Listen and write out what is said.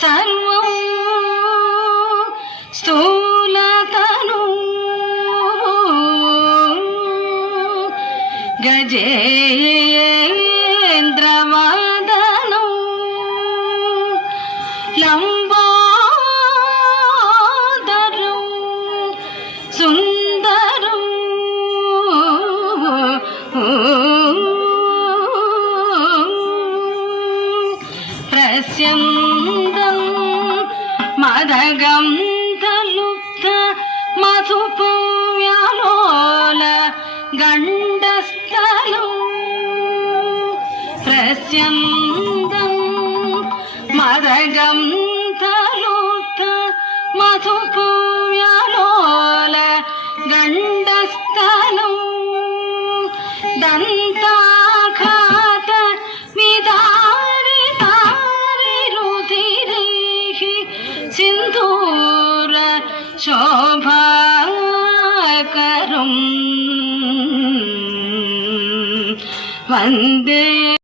सर्वं स्थूलतनु गजेन्द्रवदनं लम्बोदरं सुन्दरं प्रस्यन्दं मदगन्धलुब्ध मधुपव्यालोल गण्डस्थलं प्रस्यन्दं मदगन्धलुब्ध मधुपव्यालोल गण्डस्थलं दन्ताघात विदारितारिरुधिरैः सिन्दूर शोभाकरं वन्दे।